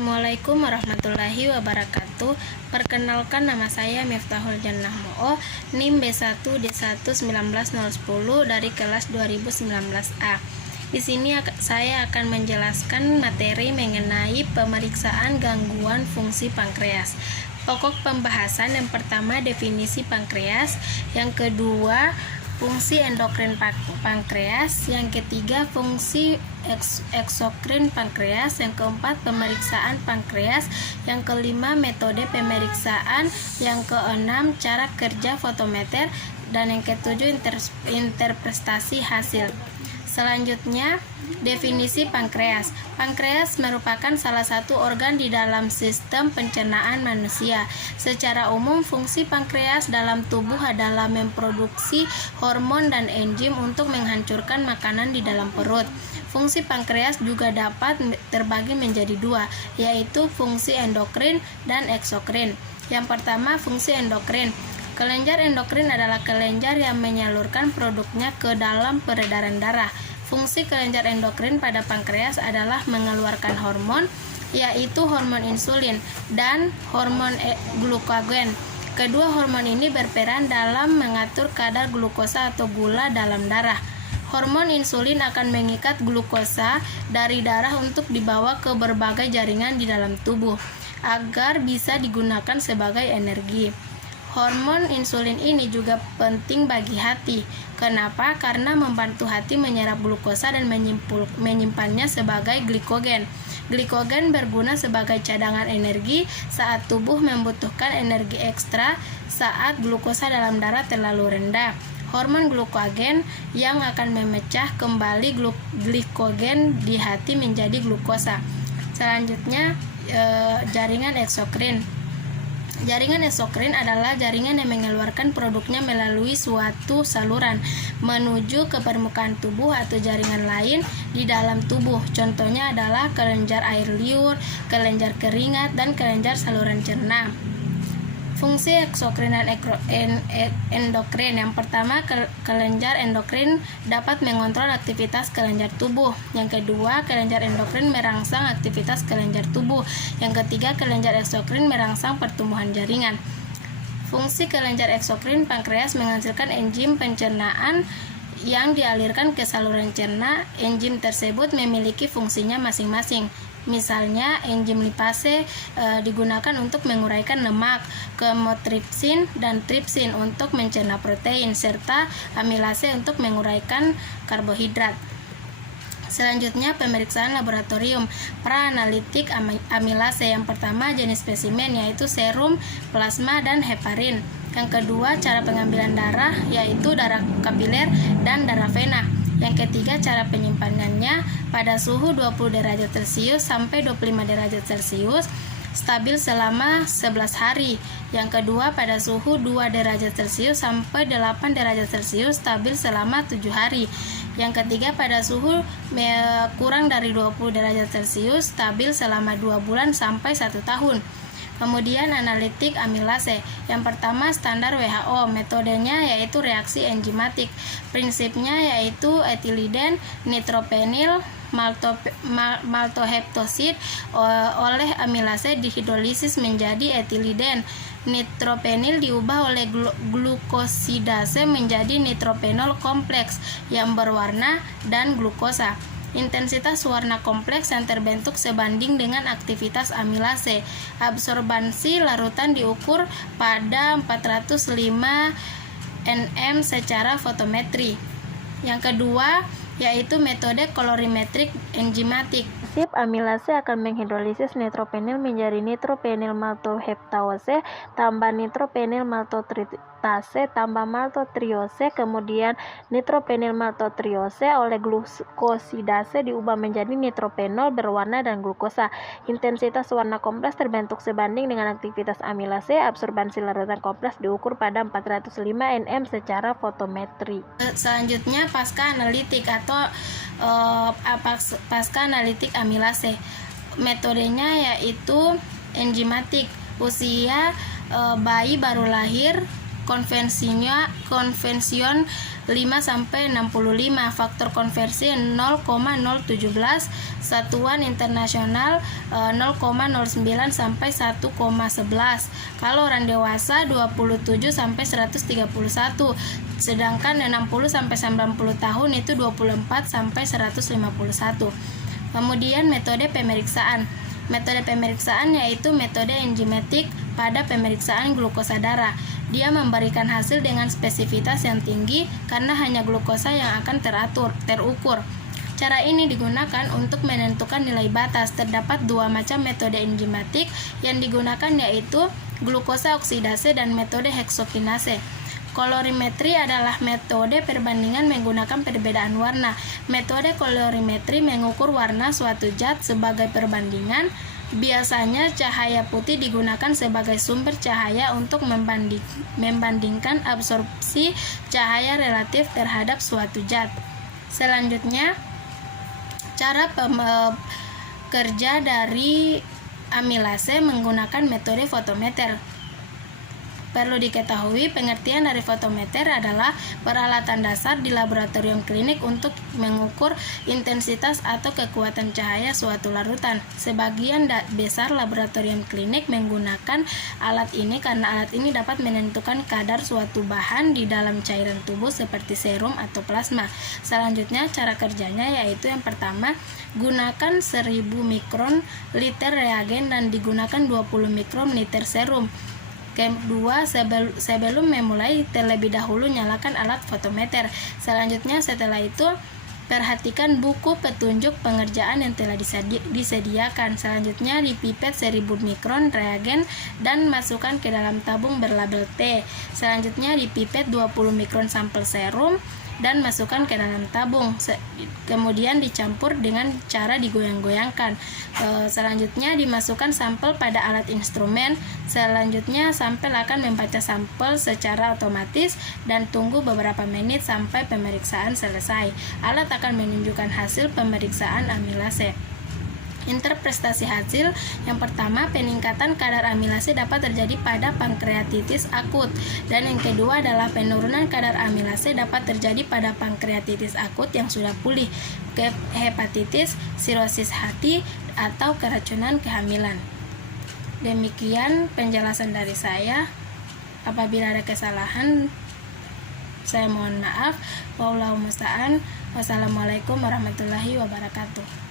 Assalamualaikum warahmatullahi wabarakatuh. Perkenalkan, nama saya Miftahul Jannah Mo'o, NIM B1D11910 dari kelas 2019A. Di sini saya akan menjelaskan materi mengenai pemeriksaan gangguan fungsi pankreas. Pokok pembahasan yang pertama definisi pankreas, yang kedua fungsi endokrin pankreas, yang ketiga fungsi eksokrin pankreas, yang keempat pemeriksaan pankreas, yang kelima metode pemeriksaan, yang keenam cara kerja fotometer, dan yang ketujuh interpretasi hasil. Selanjutnya, definisi pankreas. Pankreas merupakan salah satu organ di dalam sistem pencernaan manusia. Secara umum, fungsi pankreas dalam tubuh adalah memproduksi hormon dan enzim untuk menghancurkan makanan di dalam perut. Fungsi pankreas juga dapat terbagi menjadi dua, yaitu fungsi endokrin dan eksokrin. Yang pertama, fungsi endokrin. Kelenjar endokrin adalah kelenjar yang menyalurkan produknya ke dalam peredaran darah. Fungsi kelenjar endokrin pada pankreas adalah mengeluarkan hormon, yaitu hormon insulin dan hormon glukagon. Kedua hormon ini berperan dalam mengatur kadar glukosa atau gula dalam darah. Hormon insulin akan mengikat glukosa dari darah untuk dibawa ke berbagai jaringan di dalam tubuh agar bisa digunakan sebagai energi. Hormon insulin ini juga penting bagi hati. Kenapa? Karena membantu hati menyerap glukosa dan menyimpannya sebagai glikogen. Glikogen berguna sebagai cadangan energi saat tubuh membutuhkan energi ekstra saat glukosa dalam darah terlalu rendah. Hormon glukagon yang akan memecah kembali glikogen di hati menjadi glukosa. Selanjutnya, jaringan eksokrin. Jaringan eksokrin adalah jaringan yang mengeluarkan produknya melalui suatu saluran menuju ke permukaan tubuh atau jaringan lain di dalam tubuh. Contohnya adalah kelenjar air liur, kelenjar keringat, dan kelenjar saluran cerna. Fungsi eksokrin dan endokrin. Yang pertama, kelenjar endokrin dapat mengontrol aktivitas kelenjar tubuh. Yang kedua, kelenjar endokrin merangsang aktivitas kelenjar tubuh. Yang ketiga, kelenjar eksokrin merangsang pertumbuhan jaringan. Fungsi kelenjar eksokrin pankreas menghasilkan enzim pencernaan yang dialirkan ke saluran cerna. Enzim tersebut memiliki fungsinya masing-masing. Misalnya, enzim lipase digunakan untuk menguraikan lemak, kemotripsin dan tripsin untuk mencerna protein, serta amilase untuk menguraikan karbohidrat. Selanjutnya, pemeriksaan laboratorium praanalitik amilase. Yang pertama, jenis spesimen yaitu serum, plasma, dan heparin. Yang kedua, cara pengambilan darah yaitu darah kapiler dan darah vena. Yang ketiga, cara penyimpanannya pada suhu 20 derajat Celcius sampai 25 derajat Celcius, stabil selama 11 hari. Yang kedua, pada suhu 2 derajat Celcius sampai 8 derajat Celcius, stabil selama 7 hari. Yang ketiga, pada suhu kurang dari 20 derajat Celcius, stabil selama 2 bulan sampai 1 tahun. Kemudian analitik amilase. Yang pertama, standar WHO. Metodenya yaitu reaksi enzimatik. Prinsipnya yaitu etiliden, nitropenil, maltoheptosid oleh amilase dihidrolisis menjadi etiliden. Nitropenil diubah oleh glukosidase menjadi nitropenol kompleks yang berwarna dan glukosa. Intensitas warna kompleks yang terbentuk sebanding dengan aktivitas amilase. Absorbansi larutan diukur pada 405 nm secara fotometri. Yang kedua yaitu metode kolorimetrik enzimatik. Prinsip amilase akan menghidrolisis nitropenil menjadi nitropenil maltoheptose tambah nitropenil maltotritase tambah maltotriose, kemudian nitropenil maltotriose oleh glukosidase diubah menjadi nitropenol berwarna dan glukosa. Intensitas warna kompleks terbentuk sebanding dengan aktivitas amilase. Absorbansi larutan kompleks diukur pada 405 nm secara fotometri. Selanjutnya, pasca analitik atau pasca analitik amilase. Metodenya yaitu enzimatik. Usia bayi baru lahir, konvension 5 sampai 65, faktor konversi 0,017, satuan internasional 0,09 sampai 1,11. Kalau orang dewasa 27 sampai 131, sedangkan 60 sampai 90 tahun itu 24 sampai 151. Kemudian metode pemeriksaan. Metode pemeriksaan yaitu metode enzimatik pada pemeriksaan glukosa darah. Dia memberikan hasil dengan spesifitas yang tinggi karena hanya glukosa yang akan terukur. Cara ini digunakan untuk menentukan nilai batas. Terdapat dua macam metode enzimatik yang digunakan yaitu glukosa oksidase dan metode heksokinase. Kolorimetri adalah metode perbandingan menggunakan perbedaan warna. Metode kolorimetri mengukur warna suatu zat sebagai perbandingan. Biasanya cahaya putih digunakan sebagai sumber cahaya untuk membandingkan absorpsi cahaya relatif terhadap suatu zat. Selanjutnya, cara kerja dari amilase menggunakan metode fotometer. Perlu diketahui, pengertian dari fotometer adalah peralatan dasar di laboratorium klinik untuk mengukur intensitas atau kekuatan cahaya suatu larutan. Sebagian besar laboratorium klinik menggunakan alat ini karena alat ini dapat menentukan kadar suatu bahan di dalam cairan tubuh seperti serum atau plasma. Selanjutnya, cara kerjanya yaitu yang pertama, gunakan 1000 mikron liter reagen dan digunakan 20 mikron liter serum. Kedua, sebelum memulai terlebih dahulu nyalakan alat fotometer. Selanjutnya, setelah itu perhatikan buku petunjuk pengerjaan yang telah disediakan. Selanjutnya, dipipet 1000 mikron reagen dan masukkan ke dalam tabung berlabel T. Selanjutnya, dipipet 20 mikron sampel serum dan masukkan ke dalam tabung. Kemudian dicampur dengan cara digoyang-goyangkan. Selanjutnya dimasukkan sampel pada alat instrumen. Selanjutnya sampel akan membaca sampel secara otomatis dan tunggu beberapa menit sampai pemeriksaan selesai. Alat akan menunjukkan hasil pemeriksaan amilase. Interpretasi hasil. Yang pertama, peningkatan kadar amilase dapat terjadi pada pankreatitis akut, dan yang kedua adalah penurunan kadar amilase dapat terjadi pada pankreatitis akut yang sudah pulih, hepatitis, sirosis hati, atau keracunan kehamilan. Demikian penjelasan dari saya. Apabila ada kesalahan, saya mohon maaf. Wallahu musta'an. Wassalamualaikum warahmatullahi wabarakatuh.